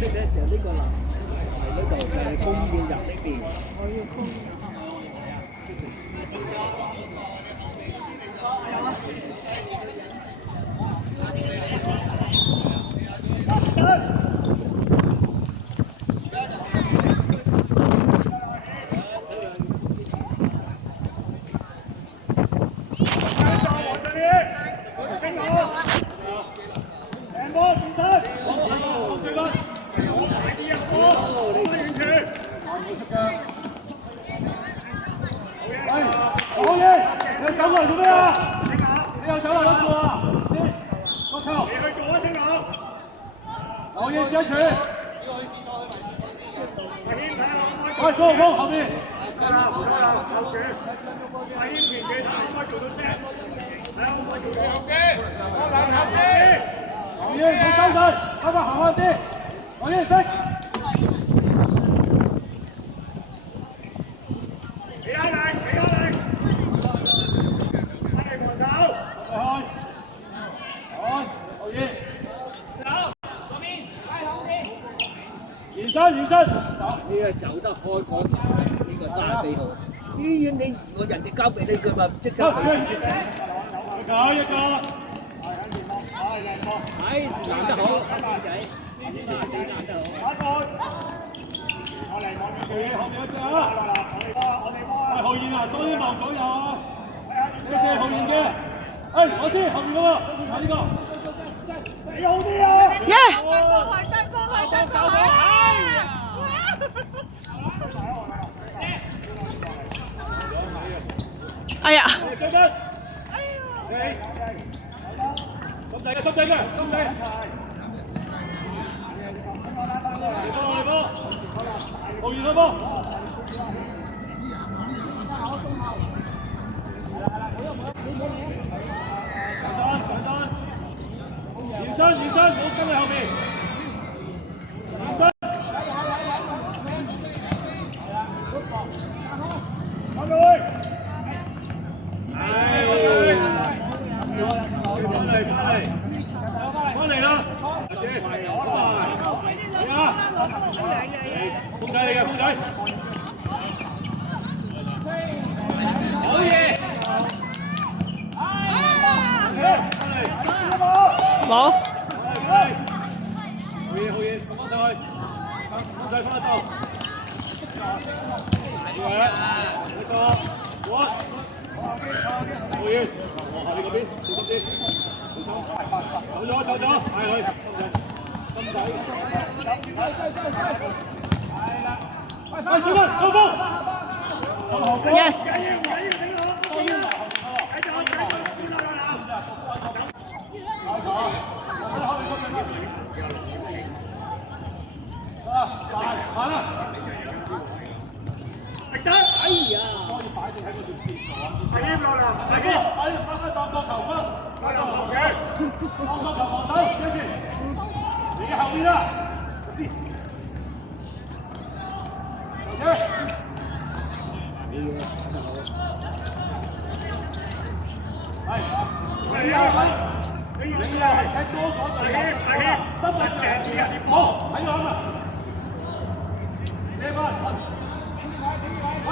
色咧就呢個藍係呢度，就係攻要入呢邊。我要攻。好嘢！你走過嚟做咩啊？你又走嚟諗住啊？我靠！你去做啊，星牛！好嘢，張全！喂，高高後面！得啦，唔該啦，後住。阿謙前幾場可唔可以做到啫？係啊，可唔可以做到？後機，我兩後機。好嘢，冇收陣，快快行開啲。好嘢，識。延伸，呢個走得開嗰呢個34號，咦你我人哋交俾你佢咪即刻俾唔出場？搞一個，係攔得好，仔34攔得好。後面有隻啊！係後面啊，多啲望左右啊！呢隻係後面嘅，我知後面嗰個，睇呢個，你好啲啊！得過去。哎呀！最緊，心仔嘅，嚟波，後面嘅波。延伸，唔好跟你後面。延伸。翻到去。翻嚟啦！係啊！風仔嚟嘅，風仔。好嘢！冇。好嘢，放上去。風仔翻得到。呢位啊，呢個我。好嘢，我下邊嗰邊，小心啲，走咗，係佢，心仔，係啦，喂，做乜？高峰 ，yes。行啦。哎呀！係謙落嚟，係謙，翻當個球分，翻球防住，當個球防守，幾時？你嘅後邊啦。OK。係啊，你啊，踢多咗就係謙，得正啲啊啲波，喺度啊！你翻，喂，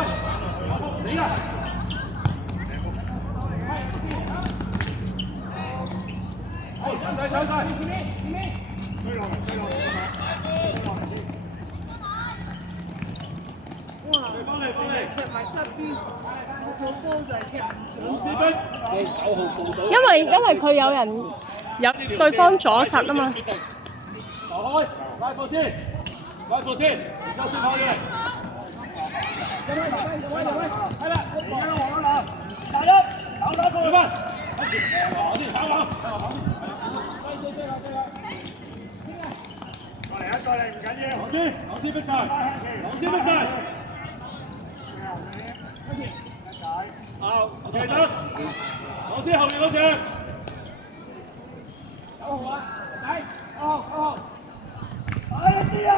你啊！好，走晒，追落嚟，哇！翻嚟，踢埋側邊，我個波就係踢唔準。因為佢有人有對方阻實啊嘛。投開，拉貨先，然之後先開嘅。係啦，而家黃啦，大一，打過去翻，跑先，跑。過嚟唔緊要，黃師逼晒，好，繼續，黃師後面嗰隻，9號啊，嚟，9號，哎呀啲啊！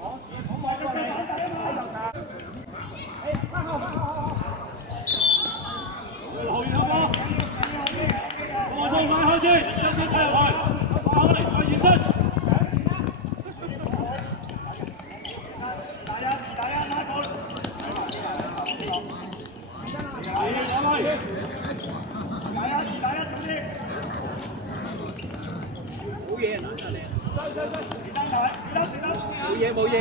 後面有波，我開先，先睇入去，再延伸。冇嘢冇嘢。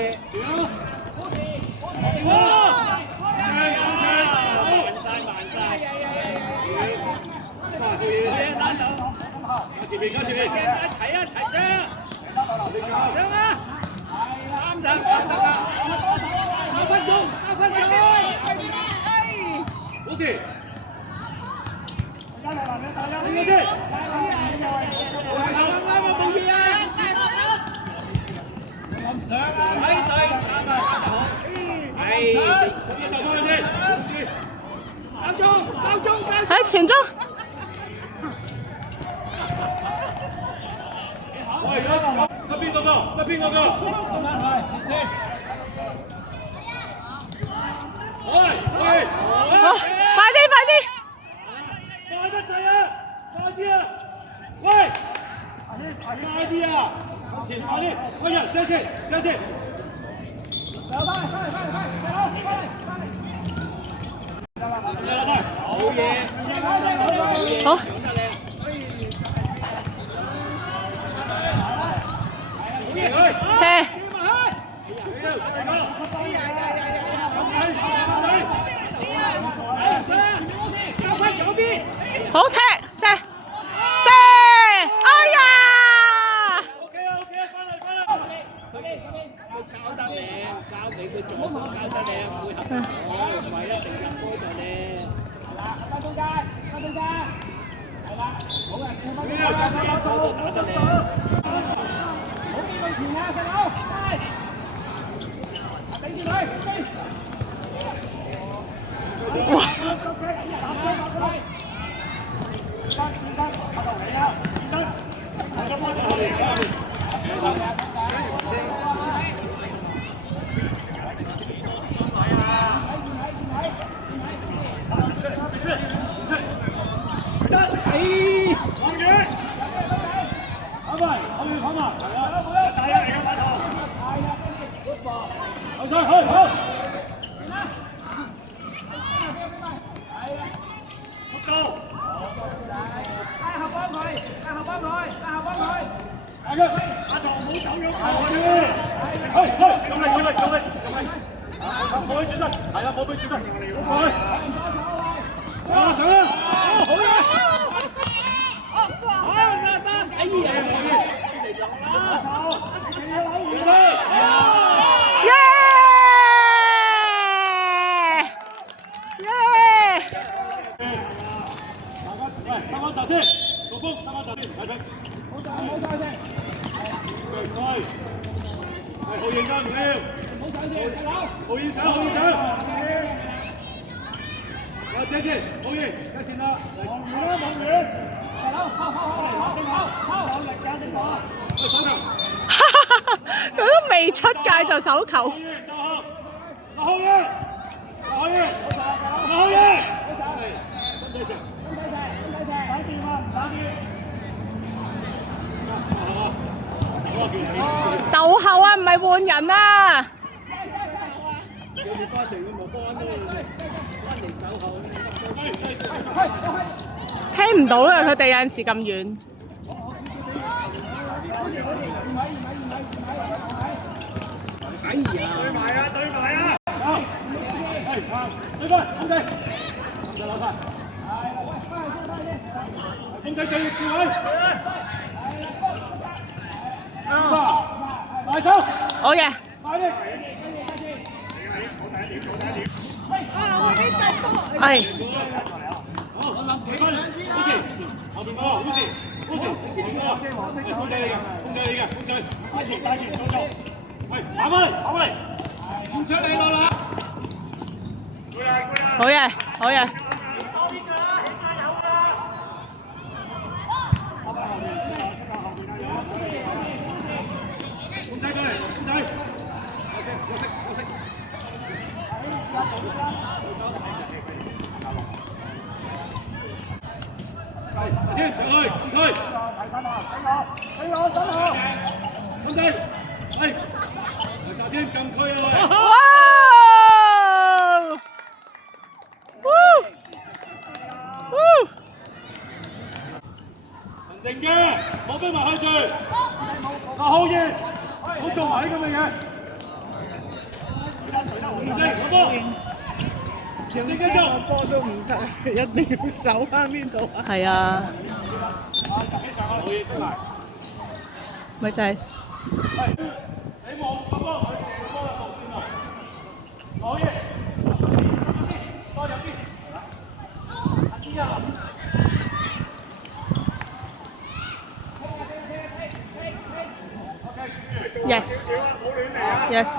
前面，前面，一齊上！上啊！啱就啱得啦！9分鐘，好事！等陣先，啱冇嘢啊！咁上啊！對，啱好。係，咁就開先。夠鐘！喺前中。側邊嗰個，慢慢係，先。好，快啲！快得滯啊！快啲啊！喂！快啲啊！前快啲，快啲，遮先。好嘢！好。射！好踢！射！哎呀！佢交得靚，交俾佢左手交得靚，配合得好，唔係一定入波就靚。翻中間，係啦，好人你翻中間，打得靚。好邊個前啊，細佬，頂住佢，哇！佢都未出界就手球。逗後啊，唔係換人啊！聽唔到啊！佢哋有陣時咁遠。哎呀！對埋啊！對翻，控制，就攞翻。控制對住佢。大手。好嘅。快啲。係。我諗起翻，好似後邊嗰個，好似前面嗰個，控制你嘅，大前，喂，打翻嚟，唔出你落啦。好嘢，控制過嚟，控制。休息。天上去，推。俾我，控制。係。炸天禁區啊！哇！靜嘅，冇逼埋去住。好嘢，好做埋啲咁嘅嘢。靜，個波。小聲個波都唔得，一定要守翻邊度啊！係啊，咪就係。你望住個波，佢射個波嘅路線啊！好嘢，多入啲。阿志啊！ Yes. Yes.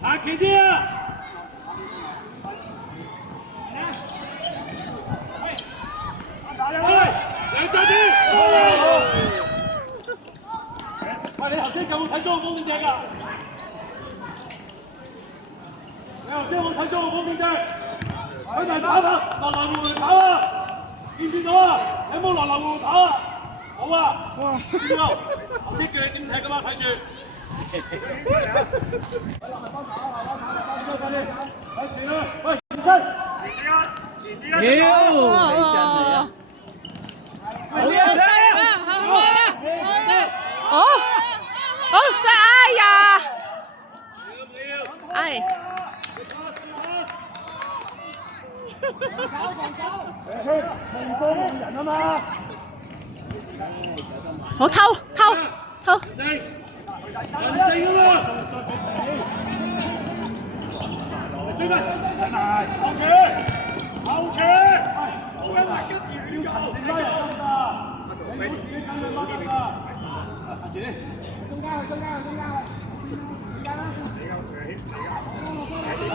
行前啲啊！兩隻啲！喂，你頭先有冇睇咗個風景啊？ 你頭先有冇睇咗個波點啫？佢咪打啦，來來回回跑啊！見唔見到啊？有冇來來回回跑啊？好啊！哇！見到？頭先叫你點踢噶嘛？睇住。快前啦！喂，起身！前啲啊！前啲啊！屌，你真係啊！好嘢！哦，好晒呀！哎。 好偷！靜，陳靜啊嘛！追緊，後處，冇人話跟住亂搞，你冇自己跟佢乜㗎？阿姐，中間啦！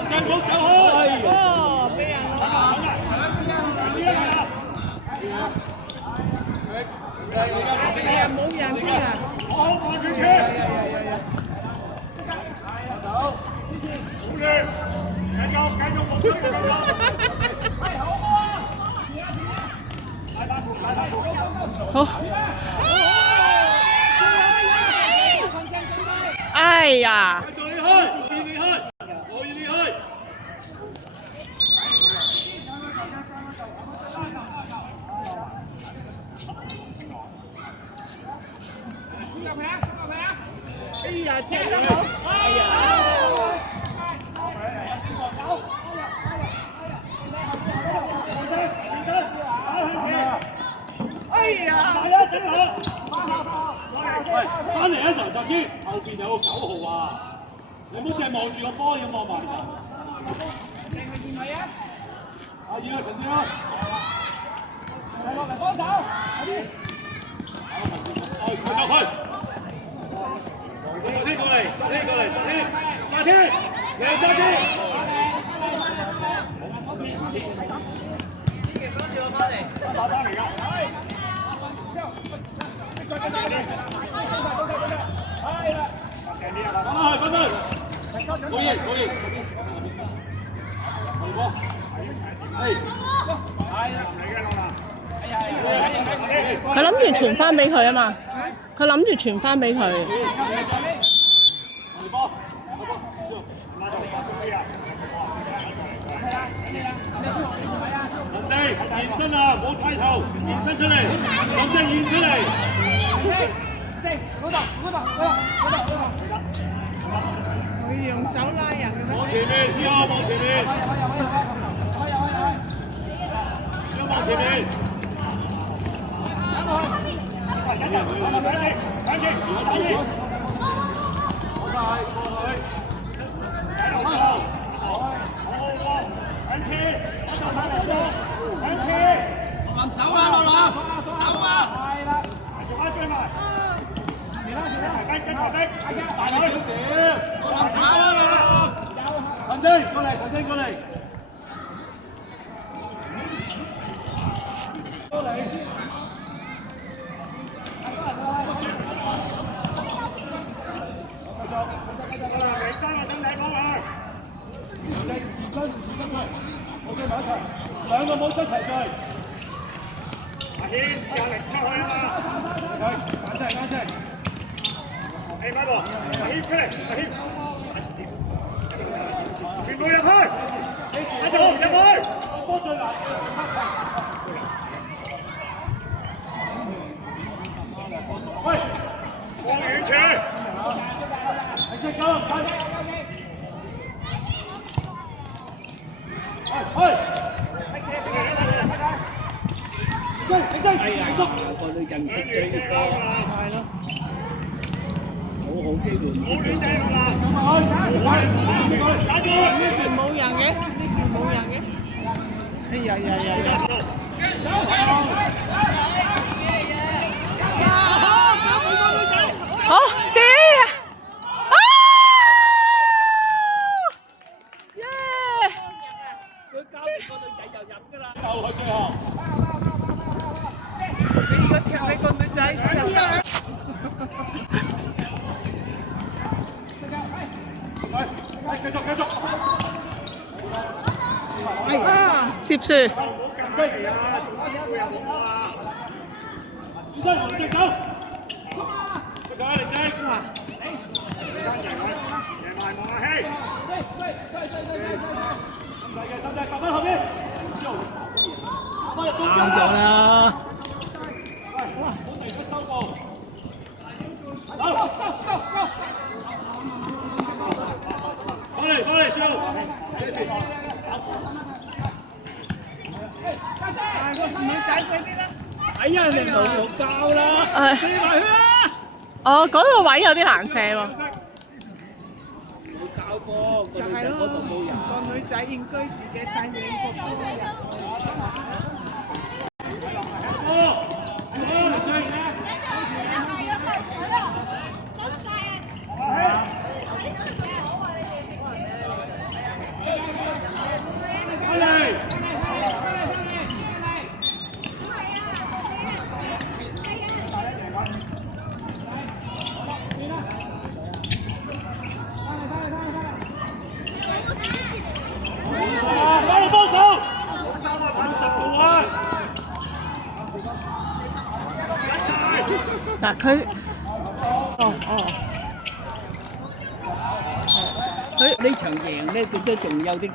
正好走開！哦，俾人冇人先啊！好，望住佢。好嘞，繼續望出嚟好。哎呀！繼續離開，可以離開。 哎呀，踢得好！哎呀！哎呀！喂，翻嚟一陣就知，後邊有個9號啊！你唔好淨係望住個波，要望埋人。定係見佢啊！阿二啊，陳志啊！落嚟幫手，快啲！繼續去。 呢過嚟，快啲，兩隻啲。千祈唔好叫我翻嚟，打翻嚟㗎。分分，冇嘢。佢諗住傳翻俾佢啊嘛，佢諗住傳翻俾佢。 陳靜現身啊！冇睇頭，現身出嚟，陳靜現出嚟。佢用手拉人嘅咩？望前面，之後望前面。先望前面。走啊，落啦！走啊！係啦，做翻追埋。跟埋逼，大少少。我諗跑啊！陳靜過嚟，陳靜過嚟。過嚟。OK，埋一齊，兩個冇出齊隊。阿軒，壓力出去啊嘛！眼睛。起翻喎，牽出嚟，牽，全部入去，喺度入去，波最難。喂，望遠處，哎呀，個女就唔識追啲波，係咯，好機會唔識追。呢邊冇人嘅，呢邊冇人嘅。哎呀呀呀呀！好，姐啊！耶！佢交俾個女仔就入㗎啦。就去最後。你如果踢俾個女仔入得。繼續。接樹。真係啊！會有冇啊？醫生，我哋走。出嚟，你仔。贏埋望下氣。咁快後邊。啱咗啦！哇！好地不收步。過嚟，笑。大個女仔嗰啲啦。哎呀，你冇交啦，射埋去啦！哦，嗰個位有啲難射喎。冇交波，就係咯，個女仔應該自己帶兩個波入去。幫手，嗱佢，呢場贏咧，佢都仲有啲機。